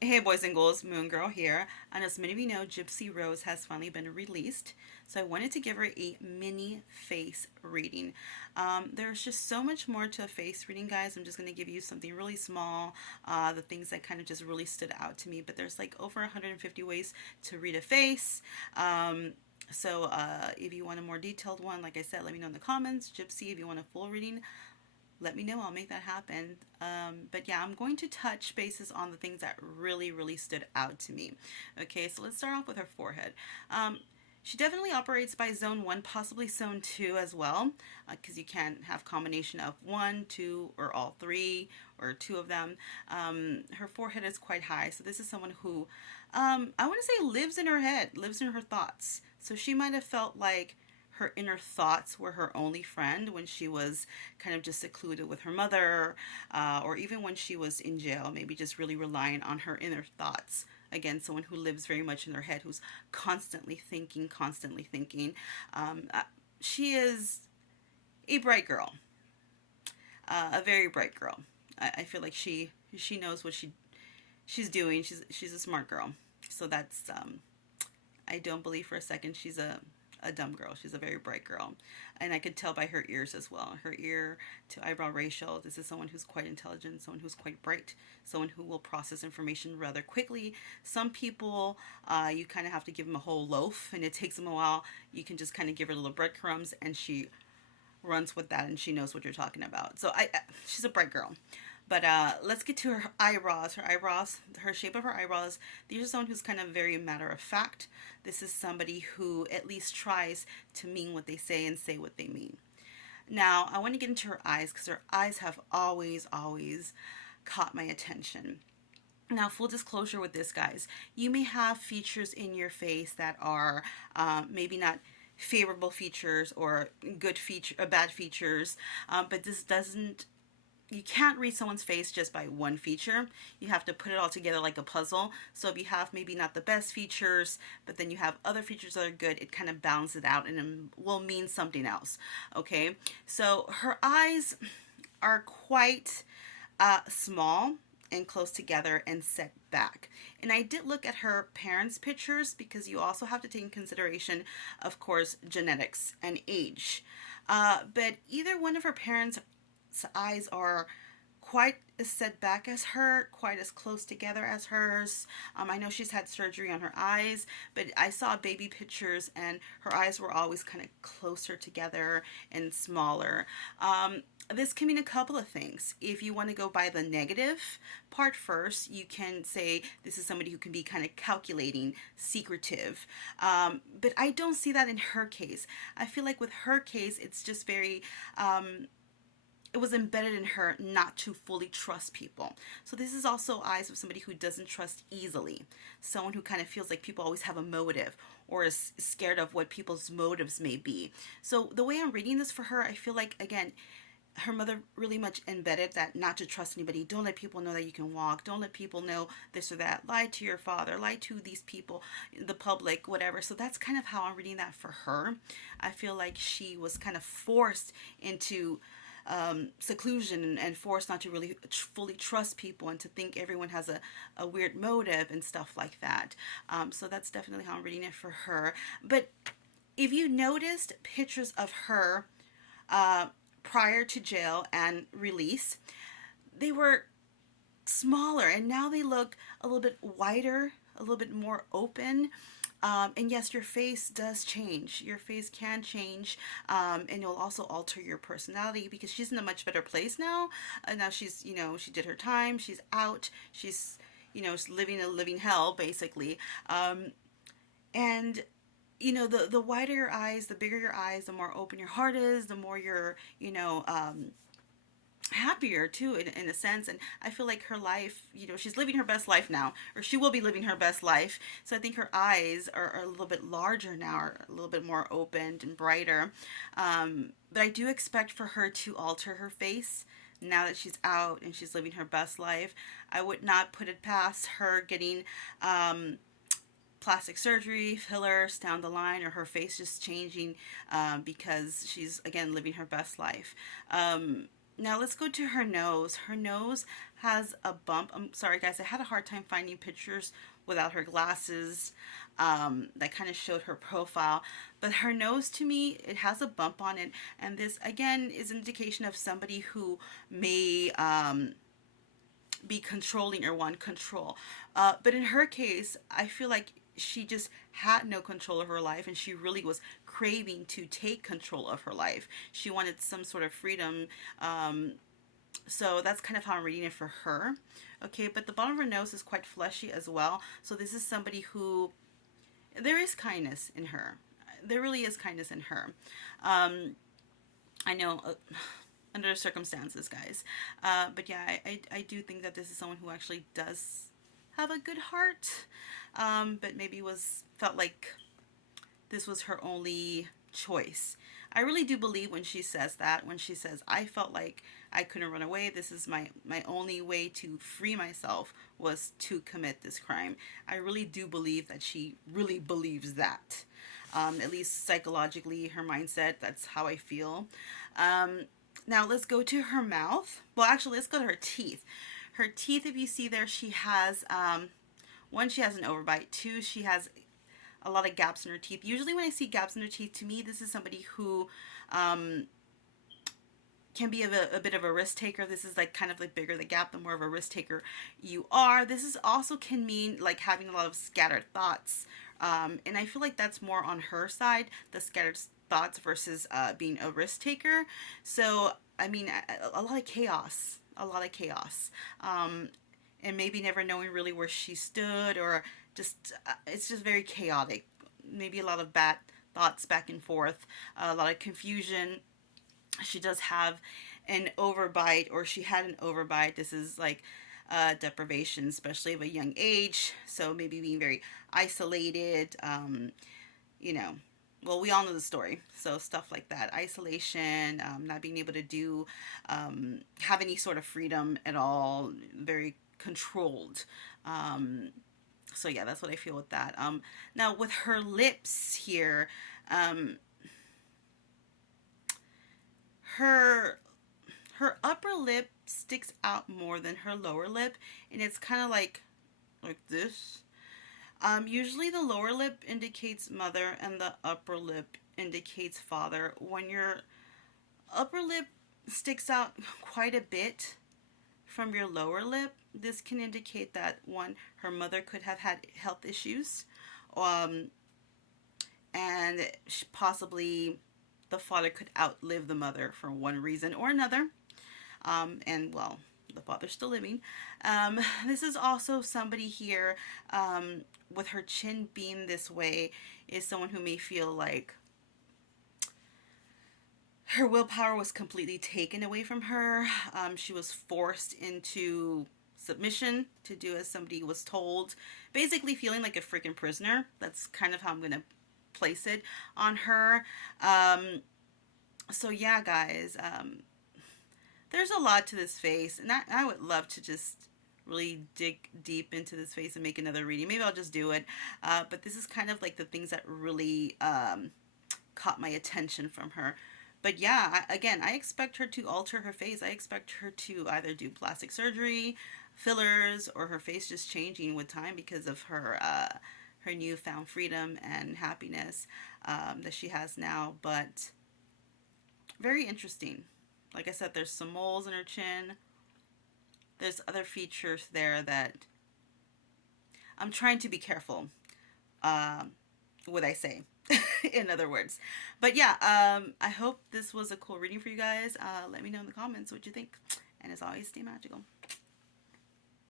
Hey boys and girls, Moon Girl here, and as many of you know, Gypsy Rose has finally been released, so I wanted to give her a mini face reading. There's just so much more to a face reading, guys. I'm just going to give you something really small, the things that kind of just really stood out to me, but there's like over 150 ways to read a face. If you want a more detailed one, like I said, let me know in the comments. Gypsy, if you want a full reading, let me know. I'll make that happen. But yeah, I'm going to touch bases on the things that really stood out to me. Okay, so let's start off with her forehead. She definitely operates by zone 1, possibly zone 2 as well, because you can't have combination of 1, 2, or all 3, or 2 of them. Her forehead is quite high, so this is someone who, I want to say, lives in her head, lives in her thoughts. So she might have felt like her inner thoughts were her only friend when she was kind of just secluded with her mother, or even when she was in jail, maybe just really relying on her inner thoughts. Again, someone who lives very much in their head, who's constantly thinking, constantly thinking. She is a bright girl, a very bright girl. I feel like she knows what she's doing. She's a smart girl. So that's I don't believe for a second she's a dumb girl. She's a very bright girl. And I could tell by her ears as well. Her ear to eyebrow ratio. This is someone who's quite intelligent, someone who's quite bright, someone who will process information rather quickly. Some people, you kind of have to give them a whole loaf and it takes them a while. You can just kind of give her little breadcrumbs and she runs with that and she knows what you're talking about. So she's a bright girl. But let's get to her eyebrows. Her eyebrows, her shape of her eyebrows. These are someone who's kind of very matter of fact. This is somebody who at least tries to mean what they say and say what they mean. Now, I want to get into her eyes because her eyes have always caught my attention. Now, full disclosure with this, guys, you may have features in your face that are maybe not favorable features or good feature, bad features, but this doesn't you can't read someone's face just by one feature. You have to put it all together like a puzzle. So if you have maybe not the best features, but then you have other features that are good, it kind of balances it out and it will mean something else. Okay, so her eyes are quite small and close together and set back. And I did look at her parents' pictures because you also have to take in consideration, of course, genetics and age. But either one of her parents' eyes are quite as set back as her, quite as close together as hers. I know she's had surgery on her eyes, but I saw baby pictures and her eyes were always kind of closer together and smaller. This can mean a couple of things. If you want to go by the negative part first, you can say this is somebody who can be kind of calculating, secretive. But I don't see that in her case. I feel like with her case, it's just very it was embedded in her not to fully trust people. So this is also eyes of somebody who doesn't trust easily. Someone who kind of feels like people always have a motive or is scared of what people's motives may be. So the way I'm reading this for her, I feel like, again, her mother really much embedded that not to trust anybody. Don't let people know that you can walk. Don't let people know this or that. Lie to your father. Lie to these people, the public, whatever. So that's kind of how I'm reading that for her. I feel like she was kind of forced into seclusion and forced not to really fully trust people and to think everyone has a weird motive and stuff like that. So that's definitely how I'm reading it for her. But if you noticed pictures of her uh, prior to jail and release, they were smaller and now they look a little bit wider, a little bit more open. And yes, your face does change. Your face can change, and you'll also alter your personality because she's in a much better place now. Now she's, she did her time. She's out. She's, living a living hell basically. And the wider your eyes, the bigger your eyes, the more open your heart is, the more you're, happier too in a sense. And I feel like her life, she's living her best life now, or she will be living her best life. So I think her eyes are a little bit larger now, or a little bit more opened and brighter. But I do expect for her to alter her face now that she's out and she's living her best life. I would not put it past her getting plastic surgery, fillers down the line, or her face just changing because she's, again, living her best life. Now let's go to her nose. Her nose has a bump. I'm sorry, guys. I had a hard time finding pictures without her glasses that kind of showed her profile. But her nose, to me, it has a bump on it. And this, again, is an indication of somebody who may be controlling or want control. But in her case, I feel like she just had no control of her life, and she really was craving to take control of her life. She wanted some sort of freedom. So that's kind of how I'm reading it for her. Okay, but the bottom of her nose is quite fleshy as well. So this is somebody who, there is kindness in her. There really is kindness in her. I know under circumstances, guys. But yeah, I do think that this is someone who actually does have a good heart. But maybe felt like this was her only choice. I really do believe when she says that, when she says, I felt like I couldn't run away. This is my only way to free myself was to commit this crime. I really do believe that she really believes that. At least psychologically, her mindset, that's how I feel. Now let's go to her mouth. Well, actually, let's go to her teeth. Her teeth, if you see there, she has, one, she has an overbite. Two, she has a lot of gaps in her teeth. Usually when I see gaps in her teeth, to me, this is somebody who can be a bit of a risk taker. This is like kind of like bigger the gap, the more of a risk taker you are. This is also can mean like having a lot of scattered thoughts. And I feel like that's more on her side, the scattered thoughts versus being a risk taker. So, I mean, a lot of chaos, a lot of chaos. And maybe never knowing really where she stood, or just, it's just very chaotic. Maybe a lot of bad thoughts back and forth, a lot of confusion. She does have an overbite, or she had an overbite. This is like deprivation, especially of a young age. So maybe being very isolated, you know, well, we all know the story. So stuff like that, isolation, not being able to do, have any sort of freedom at all, very controlled. So yeah, that's what I feel with that. Now with her lips here, her her upper lip sticks out more than her lower lip, and it's kind of like this. Usually the lower lip indicates mother and the upper lip indicates father. When your upper lip sticks out quite a bit from your lower lip, this can indicate that one, her mother could have had health issues, and possibly the father could outlive the mother for one reason or another. And well, the father's still living. This is also somebody here, with her chin being this way, is someone who may feel like her willpower was completely taken away from her. She was forced into submission to do as somebody was told, basically feeling like a freaking prisoner. That's kind of how I'm gonna place it on her. So yeah, guys, there's a lot to this face, and I would love to just really dig deep into this face and make another reading. Maybe I'll just do it. But this is kind of like the things that really caught my attention from her. But yeah, again, I expect her to alter her face. I expect her to either do plastic surgery, fillers, or her face just changing with time because of her her newfound freedom and happiness that she has now. But very interesting. Like I said, there's some moles in her chin. There's other features there that I'm trying to be careful what I say, in other words. But yeah, I hope this was a cool reading for you guys. Let me know in the comments what you think. And as always, stay magical.